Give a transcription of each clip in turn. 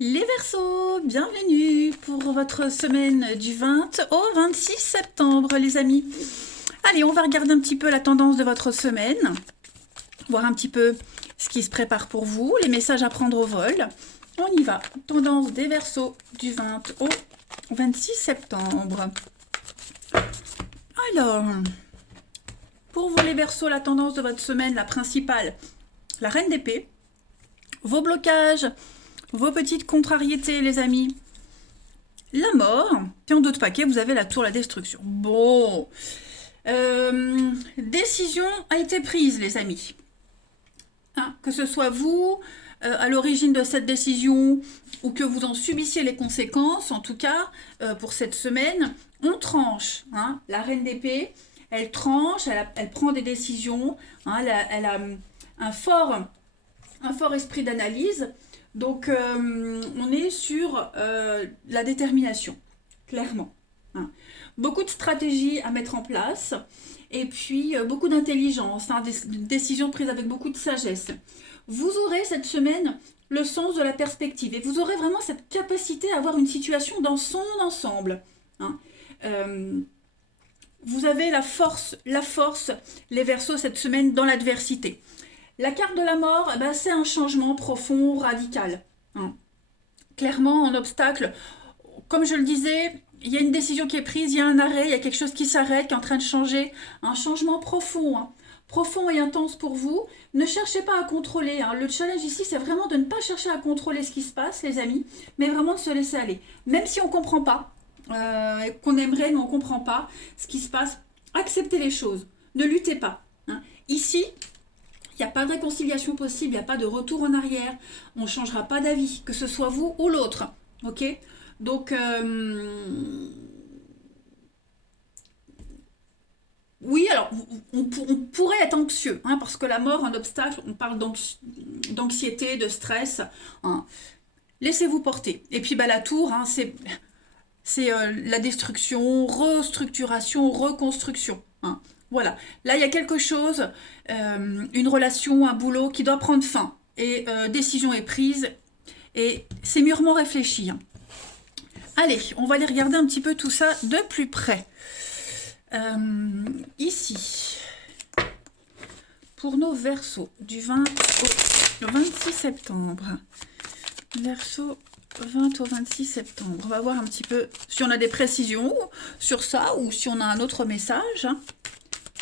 Les Verseaux, bienvenue pour votre semaine du 20 au 26 septembre, les amis. Allez, on va regarder un petit peu la tendance de votre semaine, voir un petit peu ce qui se prépare pour vous, les messages à prendre au vol. On y va. Tendance des Verseaux du 20 au 26 septembre. Alors, pour vous les Verseaux, la tendance de votre semaine, la principale, la Reine d'épée. Vos blocages, vos petites contrariétés, les amis. La mort. Et en d'autres paquets, vous avez la tour, la destruction. Bon. Décision a été prise, les amis. Hein, que ce soit vous à l'origine de cette décision ou que vous en subissiez les conséquences, en tout cas, pour cette semaine, on tranche. Hein. La reine d'épée, elle tranche, elle prend des décisions, hein, elle a un fort esprit d'analyse. Donc, on est sur la détermination, clairement. Hein. Beaucoup de stratégies à mettre en place et puis beaucoup d'intelligence, hein, des décisions prises avec beaucoup de sagesse. Vous aurez cette semaine le sens de la perspective et vous aurez vraiment cette capacité à voir une situation dans son ensemble. Hein. Vous avez la force, les Verseaux, cette semaine dans l'adversité. La carte de la mort, eh ben, c'est un changement profond, radical. Hein. Clairement, en obstacle, comme je le disais, il y a une décision qui est prise, il y a un arrêt, il y a quelque chose qui s'arrête, qui est en train de changer. Un changement profond, hein. Profond et intense pour vous. Ne cherchez pas à contrôler. Hein. Le challenge ici, c'est vraiment de ne pas chercher à contrôler ce qui se passe, les amis, mais vraiment de se laisser aller. Même si on ne comprend pas, qu'on aimerait, mais on ne comprend pas ce qui se passe, acceptez les choses. Ne luttez pas. Hein. Ici, il n'y a pas de réconciliation possible, il n'y a pas de retour en arrière, on ne changera pas d'avis, que ce soit vous ou l'autre. Ok. Donc, oui, alors, on pourrait être anxieux, hein, parce que la mort, un obstacle, on parle d'anxiété, de stress. Hein. Laissez-vous porter. Et puis, bah, la tour, hein, c'est la destruction, restructuration, reconstruction. Hein. Voilà. Là, il y a quelque chose, une relation, un boulot qui doit prendre fin. Et décision est prise. Et c'est mûrement réfléchi. Hein. Allez, on va aller regarder un petit peu tout ça de plus près. Ici, pour nos Verseaux, du 20 au 26 septembre. Verseau 20 au 26 septembre. On va voir un petit peu si on a des précisions sur ça ou si on a un autre message. Hein.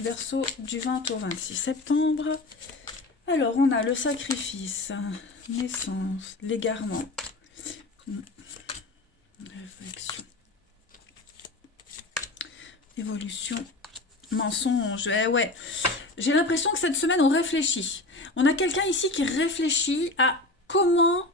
Verseau du 20 au 26 septembre. Alors, on a le sacrifice, naissance, l'égarement, réflexion, évolution, mensonge. Eh ouais, j'ai l'impression que cette semaine, on réfléchit. On a quelqu'un ici qui réfléchit à comment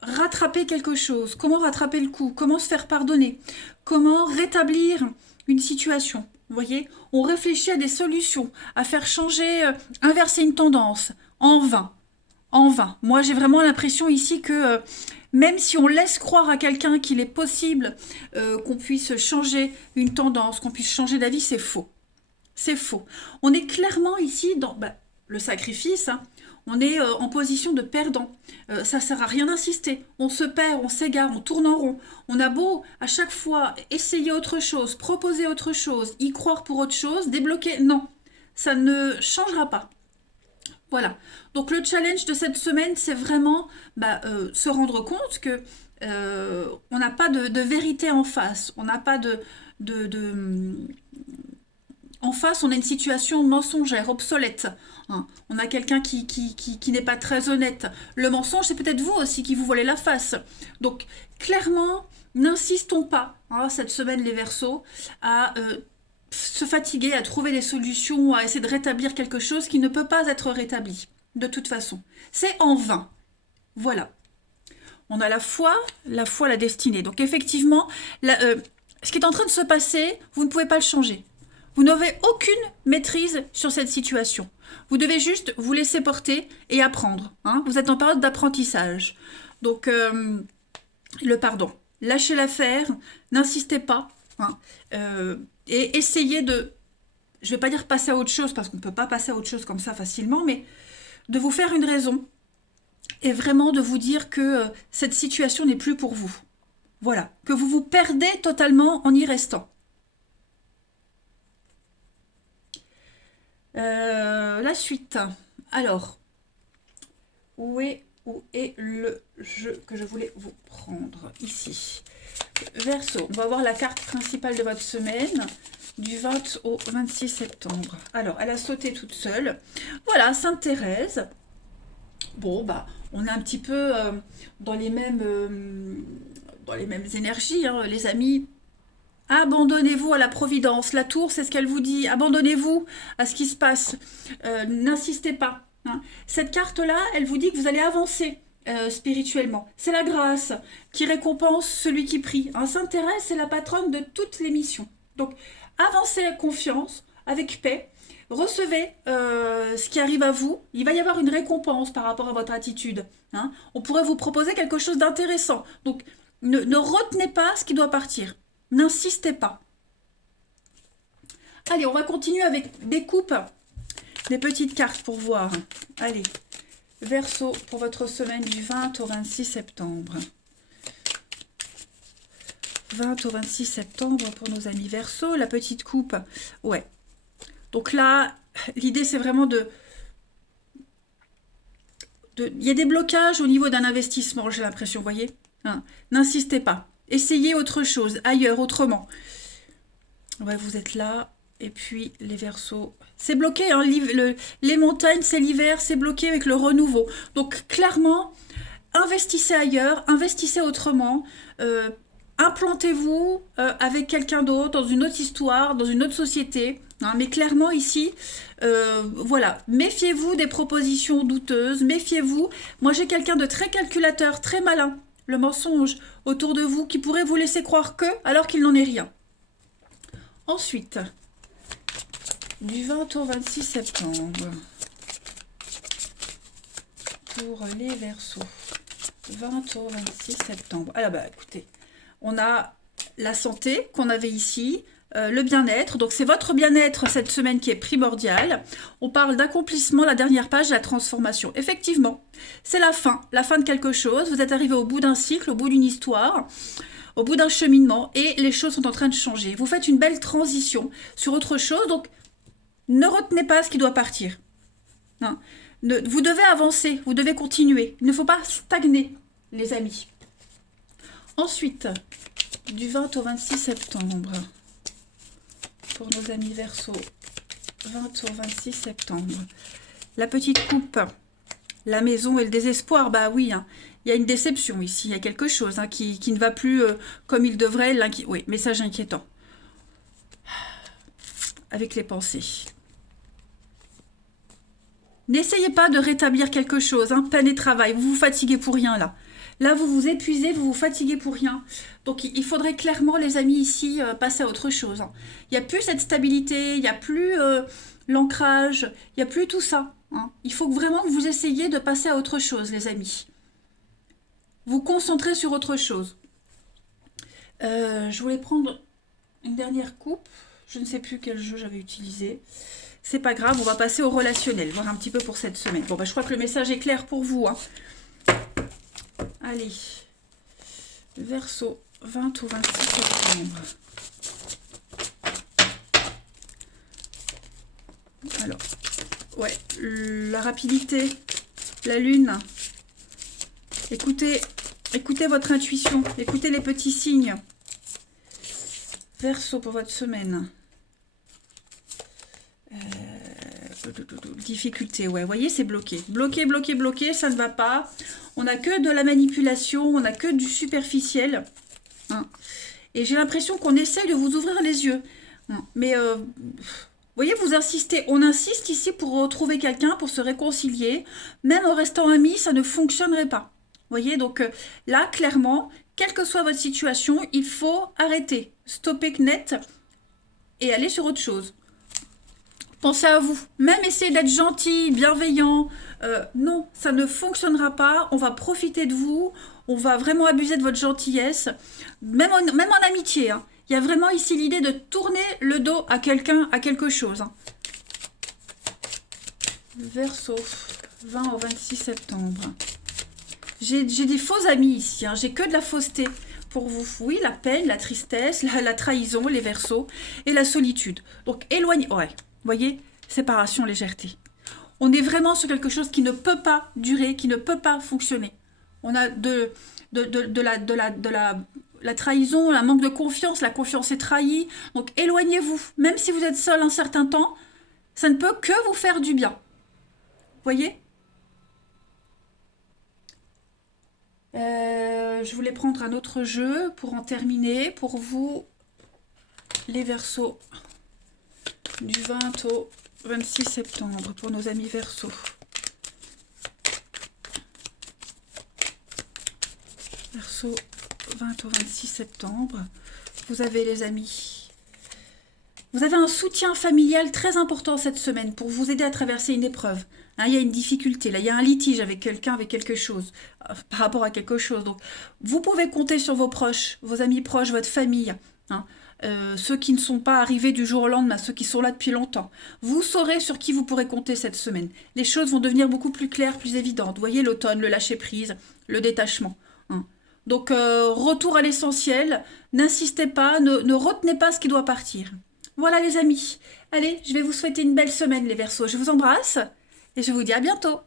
rattraper quelque chose, comment rattraper le coup, comment se faire pardonner, comment rétablir une situation. Vous voyez, on réfléchit à des solutions, à faire changer, inverser une tendance, en vain. En vain. Moi, j'ai vraiment l'impression ici que même si on laisse croire à quelqu'un qu'il est possible qu'on puisse changer une tendance, qu'on puisse changer d'avis, c'est faux. C'est faux. On est clairement ici dans le sacrifice. Hein. On est en position de perdant. Ça sert à rien d'insister. On se perd, on s'égare, on tourne en rond. On a beau à chaque fois essayer autre chose, proposer autre chose, y croire pour autre chose, débloquer. Non, ça ne changera pas. Voilà. Donc le challenge de cette semaine, c'est vraiment se rendre compte que on n'a pas de vérité en face. On n'a pas de en face, on a une situation mensongère, obsolète. Hein. On a quelqu'un qui n'est pas très honnête. Le mensonge, c'est peut-être vous aussi qui vous voilez la face. Donc, clairement, n'insistons pas, hein, cette semaine, les Verseaux, à se fatiguer, à trouver des solutions, à essayer de rétablir quelque chose qui ne peut pas être rétabli, de toute façon. C'est en vain. Voilà. On a la foi, la destinée. Donc, effectivement, ce qui est en train de se passer, vous ne pouvez pas le changer. Vous n'avez aucune maîtrise sur cette situation. Vous devez juste vous laisser porter et apprendre. Hein. Vous êtes en période d'apprentissage. Donc, le pardon. Lâchez l'affaire, n'insistez pas. Hein. Et essayez de, je ne vais pas dire passer à autre chose, parce qu'on ne peut pas passer à autre chose comme ça facilement, mais de vous faire une raison. est vraiment de vous dire que cette situation n'est plus pour vous. Voilà, que vous vous perdez totalement en y restant. La suite. Alors, où est le jeu que je voulais vous prendre ici? Verseau, on va voir la carte principale de votre semaine du 20 au 26 septembre. Alors, elle a sauté toute seule. Voilà, Sainte Thérèse. Bon, bah, on est un petit peu dans les mêmes énergies, hein, les amis. Abandonnez-vous à la providence. La tour, c'est ce qu'elle vous dit. Abandonnez-vous à ce qui se passe. N'insistez pas. Hein. Cette carte-là, elle vous dit que vous allez avancer spirituellement. C'est la grâce qui récompense celui qui prie. Hein. Sainte Thérèse, c'est la patronne de toutes les missions. Donc, avancez avec confiance, avec paix. Recevez ce qui arrive à vous. Il va y avoir une récompense par rapport à votre attitude. Hein. On pourrait vous proposer quelque chose d'intéressant. Donc, ne retenez pas ce qui doit partir. N'insistez pas. Allez, on va continuer avec des coupes, des petites cartes pour voir. Allez, Verseau pour votre semaine du 20 au 26 septembre. 20 au 26 septembre pour nos amis Verseau. La petite coupe, ouais. Donc là, l'idée c'est vraiment il y a des blocages au niveau d'un investissement, j'ai l'impression, vous voyez. Hein, n'insistez pas. Essayez autre chose, ailleurs, autrement. Ouais, vous êtes là. Et puis, les Verseaux. C'est bloqué, hein, les montagnes, c'est l'hiver, c'est bloqué avec le renouveau. Donc, clairement, investissez ailleurs, investissez autrement. Implantez-vous avec quelqu'un d'autre, dans une autre histoire, dans une autre société. Hein, mais clairement, ici, voilà, méfiez-vous des propositions douteuses, méfiez-vous. Moi, j'ai quelqu'un de très calculateur, très malin. Le mensonge autour de vous qui pourrait vous laisser croire que, alors qu'il n'en est rien. Ensuite, du 20 au 26 septembre, pour les Verseaux, 20 au 26 septembre. Alors, bah, écoutez, on a la santé qu'on avait ici, le bien-être. Donc, c'est votre bien-être cette semaine qui est primordial. On parle d'accomplissement, la dernière page, la transformation. Effectivement, c'est la fin de quelque chose. Vous êtes arrivé au bout d'un cycle, au bout d'une histoire, au bout d'un cheminement, et les choses sont en train de changer. Vous faites une belle transition sur autre chose, donc ne retenez pas ce qui doit partir. Hein. Vous devez avancer, vous devez continuer. Il ne faut pas stagner, les amis. Ensuite, du 20 au 26 septembre, pour nos amis Verseau, 20 au 26 septembre. La petite coupe, la maison et le désespoir, bah oui, hein, il y a une déception ici, il y a quelque chose hein, qui ne va plus comme il devrait. Oui, message inquiétant. Avec les pensées. N'essayez pas de rétablir quelque chose, hein, peine et travail, vous vous fatiguez pour rien là. Là, vous vous épuisez, vous vous fatiguez pour rien. Donc, il faudrait clairement, les amis, ici, passer à autre chose. Hein. Il n'y a plus cette stabilité, il n'y a plus l'ancrage, il n'y a plus tout ça. Hein. Il faut vraiment que vous essayiez de passer à autre chose, les amis. Vous concentrez sur autre chose. Je voulais prendre une dernière coupe. Je ne sais plus quel jeu j'avais utilisé. C'est pas grave, on va passer au relationnel, voir un petit peu pour cette semaine. Bon, bah, je crois que le message est clair pour vous. Hein. Allez, Verseau, 20 au 26 septembre. Alors, ouais, la rapidité, la lune. Écoutez votre intuition, écoutez les petits signes. Verseau pour votre semaine. Difficulté, ouais, vous voyez, c'est bloqué. Bloqué, ça ne va pas. On n'a que de la manipulation, on n'a que du superficiel. Hein. Et j'ai l'impression qu'on essaye de vous ouvrir les yeux. Hein. Mais, vous voyez, vous insistez. On insiste ici pour retrouver quelqu'un, pour se réconcilier. Même en restant amis, ça ne fonctionnerait pas. Vous voyez, donc là, clairement, quelle que soit votre situation, il faut arrêter. Stopper net et aller sur autre chose. Pensez à vous. Même essayer d'être gentil, bienveillant. Non, ça ne fonctionnera pas. On va profiter de vous. On va vraiment abuser de votre gentillesse. Même en amitié. Hein. Il y a vraiment ici l'idée de tourner le dos à quelqu'un, à quelque chose. Hein. Verseau, 20 au 26 septembre. J'ai des faux amis ici, hein. J'ai que de la fausseté pour vous. Oui, la peine, la tristesse, la trahison, les Verseaux, et la solitude. Donc, éloignez... Ouais, vous voyez, séparation, légèreté. On est vraiment sur quelque chose qui ne peut pas durer, qui ne peut pas fonctionner. On a la trahison, un manque de confiance, la confiance est trahie. Donc, éloignez-vous. Même si vous êtes seul un certain temps, ça ne peut que vous faire du bien. Vous voyez? Je voulais prendre un autre jeu pour en terminer. Pour vous, les Verseaux, du 20 au 26 septembre, pour nos amis Verseaux. Verseau, 20 au 26 septembre. Vous avez, les amis, vous avez un soutien familial très important cette semaine pour vous aider à traverser une épreuve. Hein, il y a une difficulté, là, il y a un litige avec quelqu'un, avec quelque chose, par rapport à quelque chose. Donc, vous pouvez compter sur vos proches, vos amis proches, votre famille, hein, ceux qui ne sont pas arrivés du jour au lendemain, ceux qui sont là depuis longtemps. Vous saurez sur qui vous pourrez compter cette semaine. Les choses vont devenir beaucoup plus claires, plus évidentes. Vous voyez, l'automne, le lâcher-prise, le détachement. Hein. Donc, retour à l'essentiel. N'insistez pas, ne retenez pas ce qui doit partir. Voilà les amis. Allez, je vais vous souhaiter une belle semaine les Verseaux. Je vous embrasse et je vous dis à bientôt.